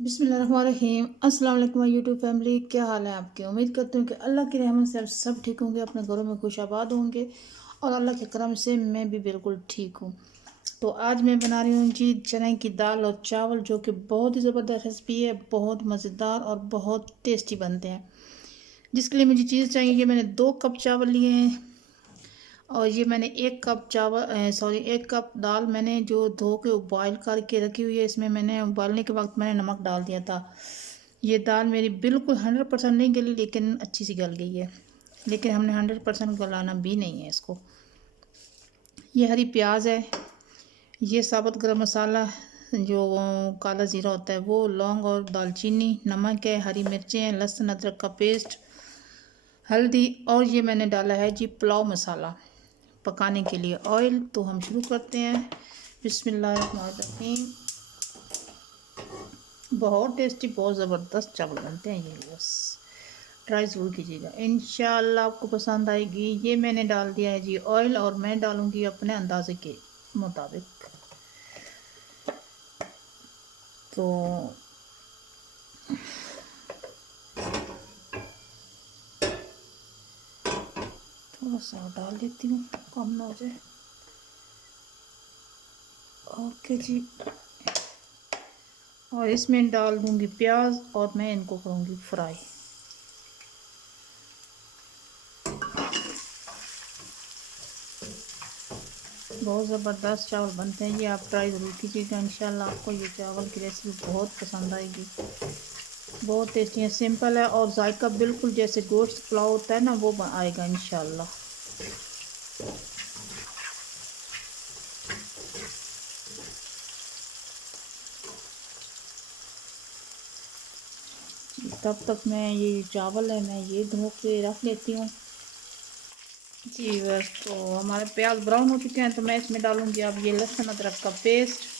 बिस्मिल्लाहिर्रहमानिर्रहीम। अस्सलाम वालेकुम यूट्यूब फैमिली, क्या हाल है आपके। उम्मीद करती हूँ कि अल्लाह की रहमत से आप सब ठीक होंगे, अपने घरों में खुश आबाद होंगे और अल्लाह के करम से मैं भी बिल्कुल ठीक हूँ। तो आज मैं बना रही हूँ जी चने की दाल और चावल, जो कि बहुत ही ज़बरदस्त रेसिपी है, बहुत मज़ेदार और बहुत टेस्टी बनते हैं। जिसके लिए मुझे चीज़ चाहिए कि मैंने 2 कप चावल लिए हैं और ये मैंने 1 कप चावल सॉरी 1 कप दाल मैंने जो धो के बॉयल करके रखी हुई है। इसमें मैंने उबालने के वक्त मैंने नमक डाल दिया था। ये दाल मेरी बिल्कुल 100% नहीं गली, लेकिन अच्छी सी गल गई है। लेकिन हमने 100% गलाना भी नहीं है इसको। ये हरी प्याज है, ये साबुत गरम मसाला जो काला ज़ीरा होता है वो, लौंग और दालचीनी, नमक है, हरी मिर्चें हैं, लहसुन अदरक का पेस्ट, हल्दी और ये मैंने डाला है जी पुलाव मसाला पकाने के लिए ऑयल। तो हम शुरू करते हैं। बिस्मिल्लाहिर्रहमानिर्रहीम। बहुत टेस्टी, बहुत ज़बरदस्त चावल बनते हैं ये, बस ट्राई ज़रूर कीजिएगा, इंशाल्लाह आपको पसंद आएगी। ये मैंने डाल दिया है जी ऑयल और मैं डालूँगी अपने अंदाजे के मुताबिक। तो थोड़ा सा डाल देती हूँ, कम ना हो जाए। ओके जी, और इसमें डाल दूँगी प्याज और मैं इनको करूँगी फ्राई। बहुत ज़बरदस्त चावल बनते हैं ये, आप ट्राई ज़रूर कीजिएगा, इंशाल्लाह आपको ये चावल की रेसिपी बहुत पसंद आएगी। बहुत टेस्टी है, सिंपल है और जायका बिल्कुल जैसे गोश्त पुलाव होता है ना, वो आएगा इंशाल्लाह। तब तक मैं ये चावल है मैं ये धो के रख लेती हूँ जी। बस तो हमारे प्याज ब्राउन हो चुके हैं, तो मैं इसमें डालूंगी अब ये लहसुन अदरक का पेस्ट।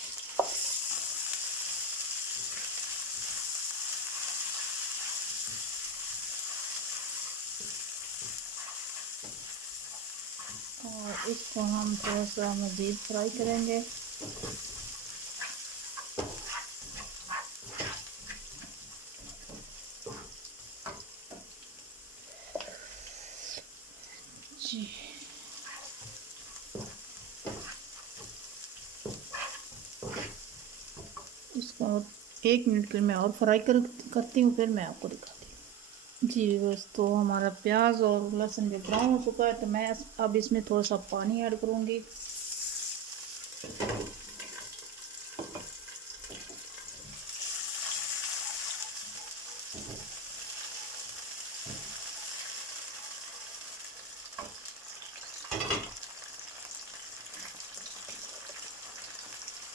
और इसको हम थोड़ा सा मज़ीद फ्राई करेंगे। जी, इसको 1 मिनट के लिए मैं और फ्राई करती हूँ, फिर मैं आपको दिखाती हूँ जी। बस तो हमारा प्याज और लहसुन भी ब्राउन हो चुका है, तो मैं अब इसमें थोड़ा सा पानी ऐड करूँगी।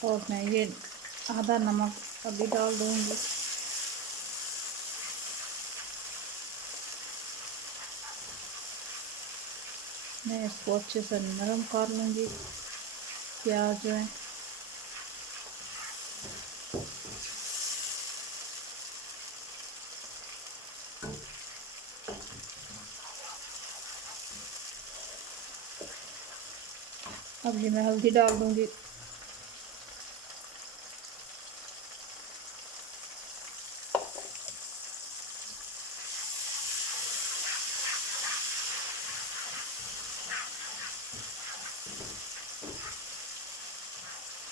और मैं ये आधा नमक अभी डाल दूँगी। मैं इसको अच्छे से नरम कर लूँगी प्याज जो है। अब ये मैं हल्दी डाल दूँगी।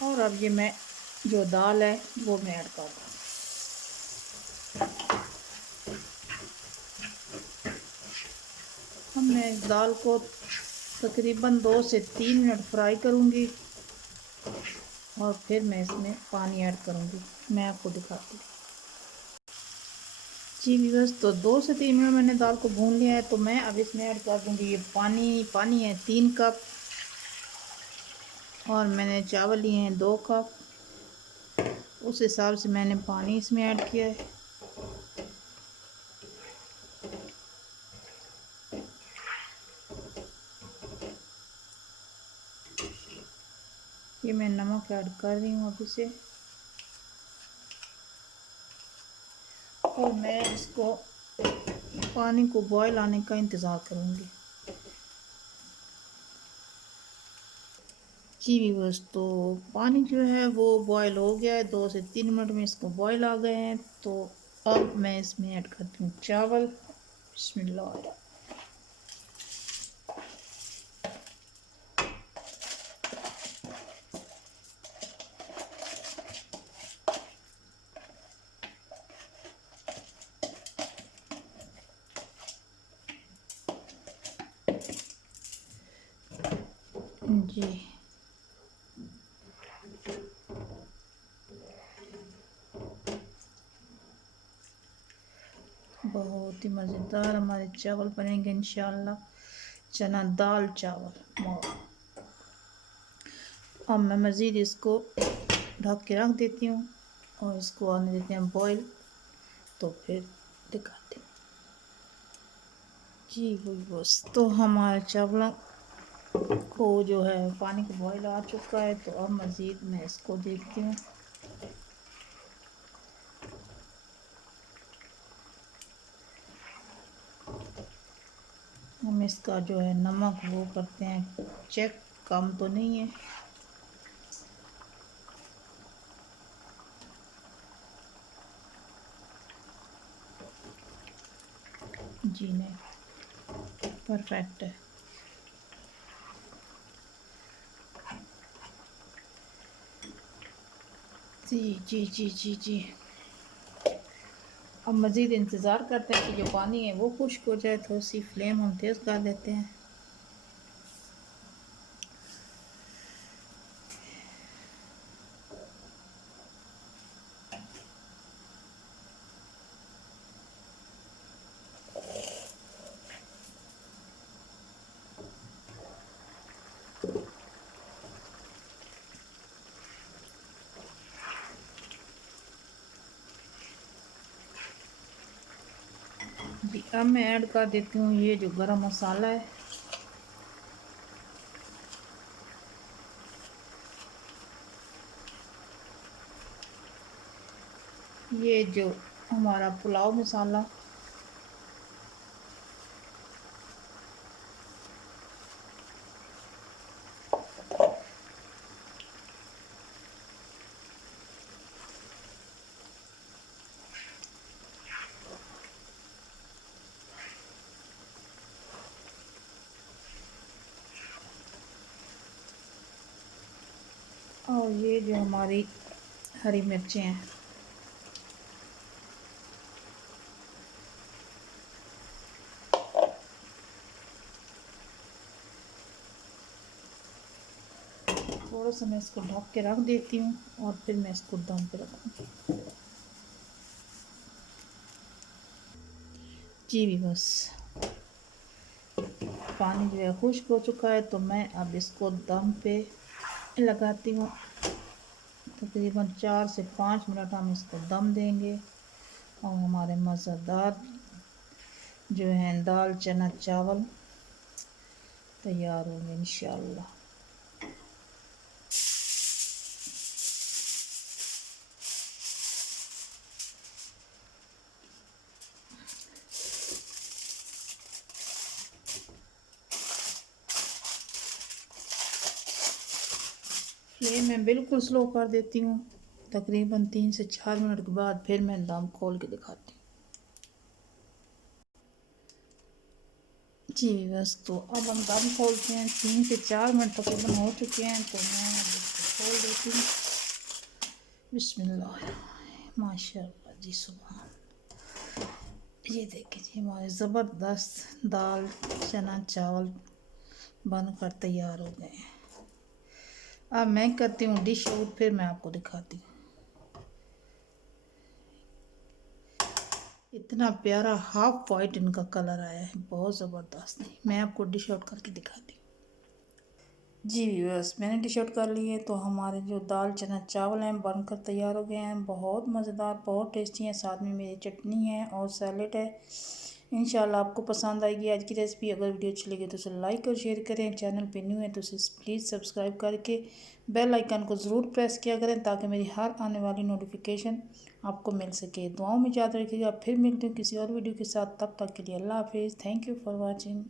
और अब ये मैं जो दाल है वो मैं ऐड कर दूँगी। अब मैं इस दाल को तकरीबन 2 से 3 मिनट फ्राई करूँगी और फिर मैं इसमें पानी ऐड करूँगी, मैं आपको दिखाती हूँ जी। बस तो 2 से 3 मिनट मैंने दाल को भून लिया है, तो मैं अब इसमें ऐड कर दूँगी ये पानी। पानी है 3 कप और मैंने चावल लिए हैं 2 कप, उस हिसाब से मैंने पानी इसमें ऐड किया है। ये मैं नमक ऐड कर रही हूँ अभी से, और मैं इसको पानी को बॉयल आने का इंतज़ार करूँगी जी व्यूअर्स, तो पानी जो है वो बॉयल हो गया है। 2 से 3 मिनट में इसको बॉयल आ गए हैं। तो अब मैं इसमें ऐड करती हूँ चावल। बिस्मिल्लाह। जी बहुत ही मज़ेदार हमारे चावल बनेंगे इंशाल्लाह। चना दाल चावल मोर। अब मैं मज़ीद इसको ढक के रख देती हूँ और इसको आने देते हैं बॉईल। तो फिर दिखाती हूँ। जी बस, तो हमारे चावलों को जो है पानी का बॉईल आ चुका है। तो अब मज़ीद मैं इसको देखती हूँ। हम इसका जो है नमक वो करते हैं चेक, कम तो नहीं है। जी नहीं, परफेक्ट है। जी जी जी जी जी। अब मज़ीद इंतज़ार करते हैं कि जो पानी है वो खुश्क हो जाए। थोड़ी सी फ्लेम हम तेज़ कर देते हैं। जी अब मैं ऐड कर देती हूँ ये जो गरम मसाला है। ये जो हमारा पुलाव मसाला। और ये जो हमारी हरी मिर्चें हैं। थोड़ा सा मैं इसको ढक के रख देती हूँ और फिर मैं इसको दम पे रखूँगी। जी भी बस, पानी जो है खुश्क हो चुका है। तो मैं अब इसको दम पे लगाती हूँ। तकरीबन 4 से 5 मिनट हम इसको दम देंगे और हमारे मज़ेदार जो है दाल चना चावल तैयार होंगे इंशाल्लाह। फ्लेम मैं बिल्कुल स्लो कर देती हूँ। तकरीबन 3 से 4 मिनट के बाद फिर मैं दम खोल के दिखाती हूँ। जी बस, तो अब हम दम खोलते हैं। 3 से 4 मिनट तकरीबन हो चुके हैं। तो मैं अब इसको खोल देती हूँ। बिस्मिल्लाह, माशाल्लाह जी, सुभान। ये देखिए जी, हमारे ज़बरदस्त दाल चना चावल बनकर तैयार हो गए हैं। अब मैं करती हूँ डिश आउट, फिर मैं आपको दिखाती हूँ। इतना प्यारा हाफ वाइट इनका कलर आया है, बहुत ज़बरदस्त। मैं आपको डिश आउट करके दिखाती हूँ। जी व्यूअर्स, मैंने डिश आउट कर ली है। तो हमारे जो दाल चना चावल हैं बनकर तैयार हो गए हैं। बहुत मज़ेदार, बहुत टेस्टी हैं। साथ में मेरी चटनी है और सैलेड है। इंशाल्लाह आपको पसंद आएगी आज की रेसिपी। अगर वीडियो अच्छी लगे तो उसे लाइक और शेयर करें। चैनल पे न्यू है तो उसे प्लीज़ सब्सक्राइब करके बेल आइकन को ज़रूर प्रेस किया करें ताकि मेरी हर आने वाली नोटिफिकेशन आपको मिल सके। दुआओं में याद रखिएगा। फिर मिलते हैं किसी और वीडियो के साथ। तब तक के लिए अल्लाह हाफिज़। Thank you for watching.